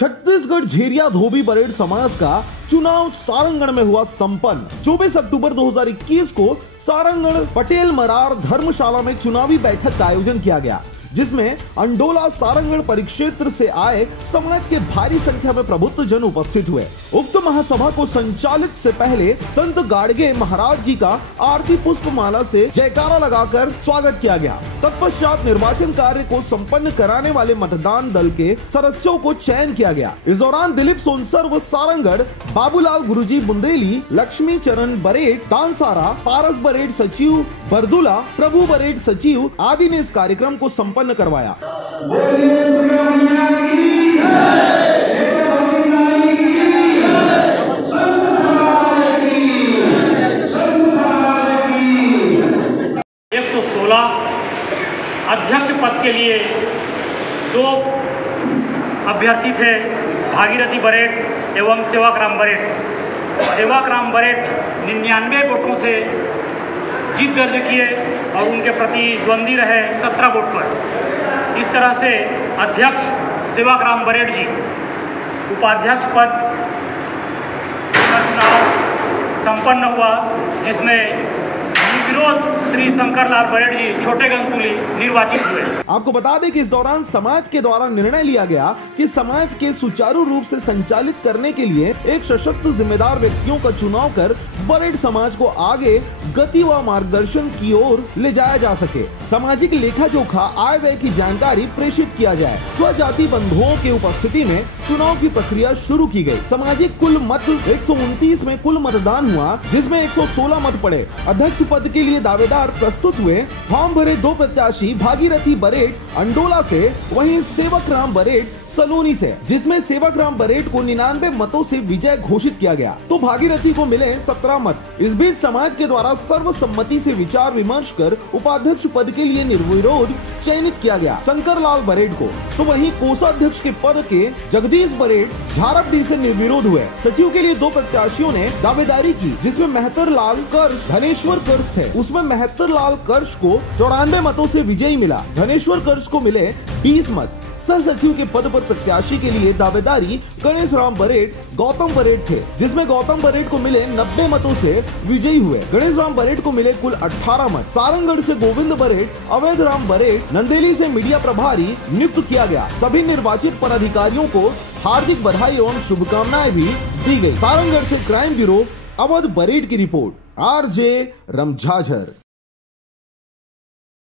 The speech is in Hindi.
छत्तीसगढ़ झेरिया धोबी बरेड समाज का चुनाव सारंगढ़ में हुआ संपन्न। 24 अक्टूबर 2021 को सारंगढ़ पटेल मरार धर्मशाला में चुनावी बैठक का आयोजन किया गया, जिसमें अंडोला सारंगढ़ परिक्षेत्र से आए समाज के भारी संख्या में प्रबुद्ध जन उपस्थित हुए। उक्त महासभा को संचालित से पहले संत गाड़गे महाराज जी का आरती पुष्पमाला से जयकारा लगाकर स्वागत किया गया। तत्पश्चात निर्वाचन कार्य को संपन्न कराने वाले मतदान दल के सदस्यों को चयन किया गया। इस दौरान दिलीप सोनसर व सारंगढ़, बाबूलाल गुरुजी बुंदेली, लक्ष्मी चरण बरेड तानसारा, पारस बरेड सचिव बरदुला, प्रभु बरेड सचिव आदि ने इस कार्यक्रम को संपन्न करवाया। अध्यक्ष पद के लिए दो अभ्यर्थी थे, भागीरथी बरेड एवं सेवाकराम बरेड। सेवाकराम बरेड 99 वोटों से जीत दर्ज किए और उनके प्रतिद्वंदी रहे 17 वोट पर। इस तरह से अध्यक्ष सेवाकराम बरेड जी, उपाध्यक्ष पद का चुनाव संपन्न हुआ, जिसमें विरोध श्री शंकरलाल बरेड जी छोटे गंतुली निर्वाचित हुए। आपको बता दें कि इस दौरान समाज के द्वारा निर्णय लिया गया कि समाज के सुचारू रूप से संचालित करने के लिए एक सशक्त जिम्मेदार व्यक्तियों का चुनाव कर बरेड समाज को आगे गति व मार्गदर्शन की ओर ले जाया जा सके। सामाजिक लेखा जोखा, आय व्यय की जानकारी प्रेषित किया जाए। स्वजाति बंधुओं के उपस्थिति में चुनाव की प्रक्रिया शुरू की गई। सामाजिक कुल मत 129 में कुल मतदान हुआ, जिसमें 116 मत पड़े। अध्यक्ष पद के लिए दावेदार प्रस्तुत हुए। फॉर्म भरे दो प्रत्याशी, भागीरथी बरेड अंडोला से, वहीं सेवकराम बरेड सलोनी से, जिसमें सेवकराम बरेड को 99 मतों से विजय घोषित किया गया, तो भागीरथी को मिले 17 मत। इस बीच समाज के द्वारा सर्वसम्मति से विचार विमर्श कर उपाध्यक्ष पद के लिए निर्विरोध चयनित किया गया शंकरलाल बरेड को, तो वहीं कोषाध्यक्ष के पद के जगदीश बरेड झारपडी से निर्विरोध हुए। सचिव के लिए दो प्रत्याशियों ने दावेदारी की, जिसमें मेहतर लाल कर्ष धनेश्वर कर्ष थे। उसमें मेहतर लाल कर्ष को 94 मतों से विजयी मिला। धनेश्वर कर्ष को मिले 20 मत। सह सचिव के पद पर प्रत्याशी के लिए दावेदारी गणेश राम बरेड, गौतम बरेड थे, जिसमें गौतम बरेड को मिले 90 मतों से विजयी हुए। गणेश राम बरेड को मिले कुल 18 मत। सारंगढ़ से गोविंद बरेड, अवैध राम बरेड, नंदेली से मीडिया प्रभारी नियुक्त किया गया। सभी निर्वाचित पदाधिकारियों को हार्दिक बधाई एवं शुभकामनाएं भी दी गयी। सारंगढ़ से क्राइम ब्यूरो अवध बरेड की रिपोर्ट, RJ रमझाझर।